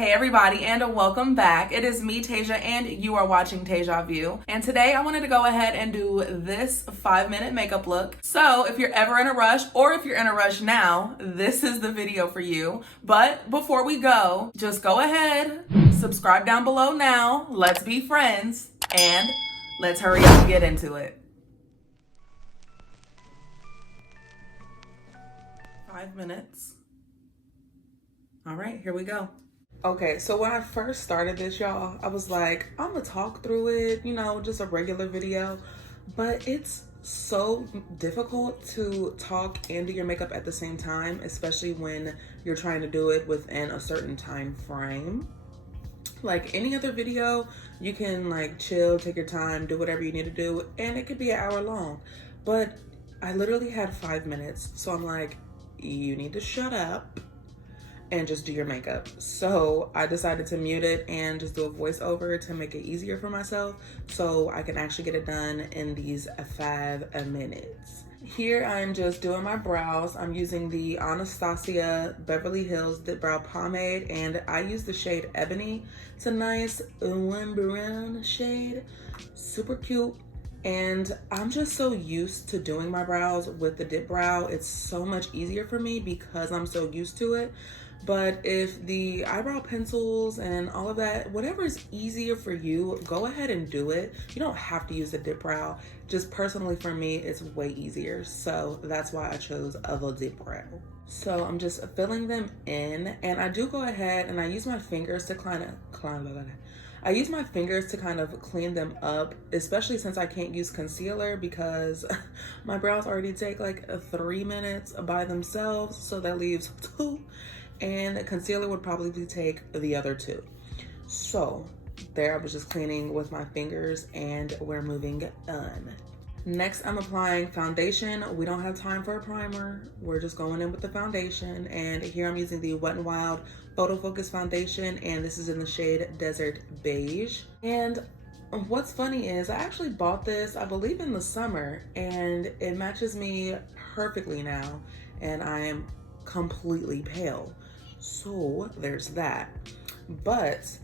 Hey everybody, and welcome back. It is me, Taija, and you are watching Taija View. And today I wanted to go ahead and do this 5-minute makeup look. So if you're ever in a rush, or if you're in a rush now, this is the video for you. But before we go, just go ahead, subscribe down below now, let's be friends, and let's hurry up and get into it. 5 minutes. All right, here we go. Okay, so when I first started this, y'all, I was like, I'm gonna talk through it, you know, just a regular video, but it's so difficult to talk and do your makeup at the same time, especially when you're trying to do it within a certain time frame. Like any other video, you can like chill, take your time, do whatever you need to do, and it could be an hour long. But I literally had 5 minutes, so I'm like, you need to shut up and just do your makeup. So I decided to mute it and just do a voiceover to make it easier for myself so I can actually get it done in these 5 minutes. Here I'm just doing my brows. I'm using the Anastasia Beverly Hills Dip Brow Pomade, and I use the shade Ebony. It's a nice warm brown shade, super cute. And I'm just so used to doing my brows with the dip brow. It's so much easier for me because I'm so used to it. But if the eyebrow pencils and all of that, whatever is easier for you, go ahead and do it. You don't have to use the dip brow. Just personally for me, it's way easier. So that's why I chose the dip brow. So I'm just filling them in, and I do go ahead and I use my fingers to kind of clean them up, especially since I can't use concealer because my brows already take like 3 minutes by themselves. So that leaves 2. And concealer would probably take the other 2. So there, I was just cleaning with my fingers, and we're moving on. Next, I'm applying foundation. We don't have time for a primer. We're just going in with the foundation. And here I'm using the Wet n Wild Photofocus foundation, and this is in the shade Desert Beige. And what's funny is I actually bought this, I believe, in the summer, and it matches me perfectly now, and I am completely pale. So there's that. But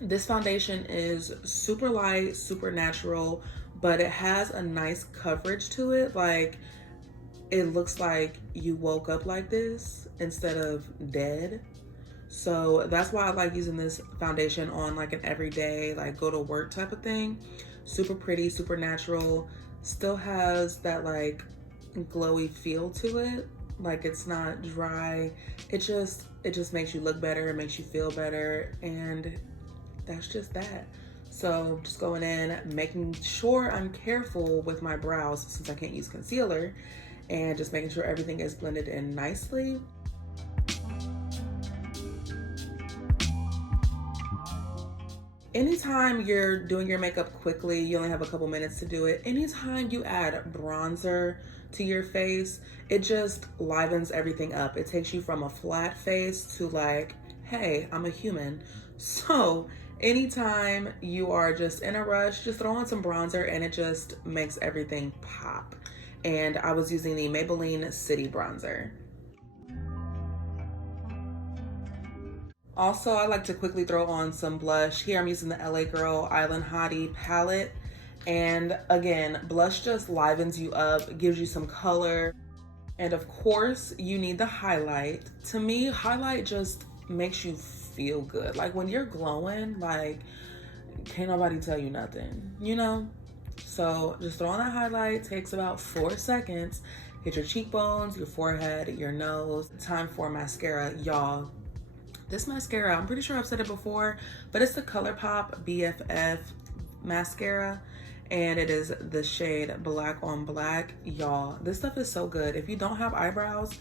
this foundation is super light, super natural, but it has a nice coverage to it. Like, it looks like you woke up like this instead of dead. So that's why I like using this foundation on like an everyday, like go to work type of thing. Super pretty, super natural, still has that like glowy feel to it. Like, it's not dry. It just makes you look better, it makes you feel better, and that's just that. So just going in, making sure I'm careful with my brows since I can't use concealer, and just making sure everything is blended in nicely. Anytime you're doing your makeup quickly, you only have a couple minutes to do it. Anytime you add bronzer to your face, it just livens everything up. It takes you from a flat face to like, hey, I'm a human. So anytime you are just in a rush, just throw on some bronzer and it just makes everything pop. And I was using the Maybelline City Bronzer. Also, I like to quickly throw on some blush. Here I'm using the LA Girl Island Hottie palette. And again, blush just livens you up, gives you some color. And of course, you need the highlight. To me, highlight just makes you feel good. Like, when you're glowing, like, can't nobody tell you nothing, you know? So just throw on that highlight, takes about 4 seconds. Hit your cheekbones, your forehead, your nose. Time for mascara, y'all. This mascara, I'm pretty sure I've said it before, but it's the Colourpop BFF mascara, and it is the shade Black on Black. Y'all, this stuff is so good. If you don't have eyebrows,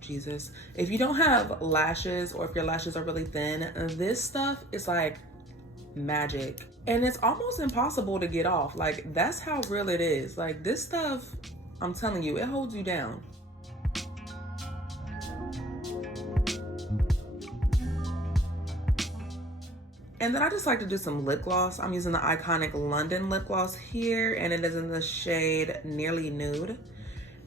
Jesus. If you don't have lashes, or if your lashes are really thin, this stuff is like magic. And it's almost impossible to get off. Like, that's how real it is. Like, this stuff, I'm telling you, it holds you down. And then I just like to do some lip gloss. I'm using the iconic London lip gloss here, and it is in the shade Nearly Nude.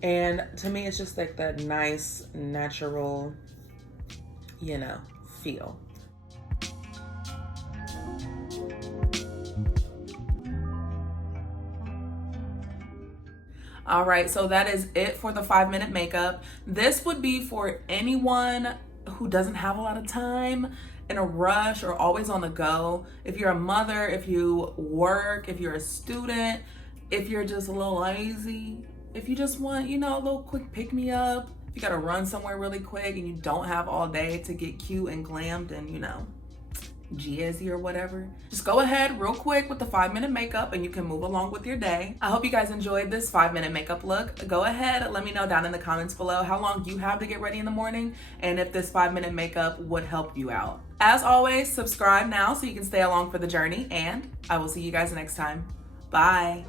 And to me, it's just like that nice, natural, you know, feel. All right, so that is it for the 5-minute makeup. This would be for anyone who doesn't have a lot of time, in a rush, or always on the go. If you're a mother, if you work, if you're a student, if you're just a little lazy, if you just want, you know, a little quick pick-me-up, if you gotta run somewhere really quick and you don't have all day to get cute and glammed and, you know, jazzy or whatever, just go ahead real quick with the 5-minute makeup and you can move along with your day. I hope you guys enjoyed this 5-minute makeup look. Go ahead, let me know down in the comments below how long you have to get ready in the morning and if this 5-minute makeup would help you out. As always, subscribe now so you can stay along for the journey, and I will see you guys next time. Bye.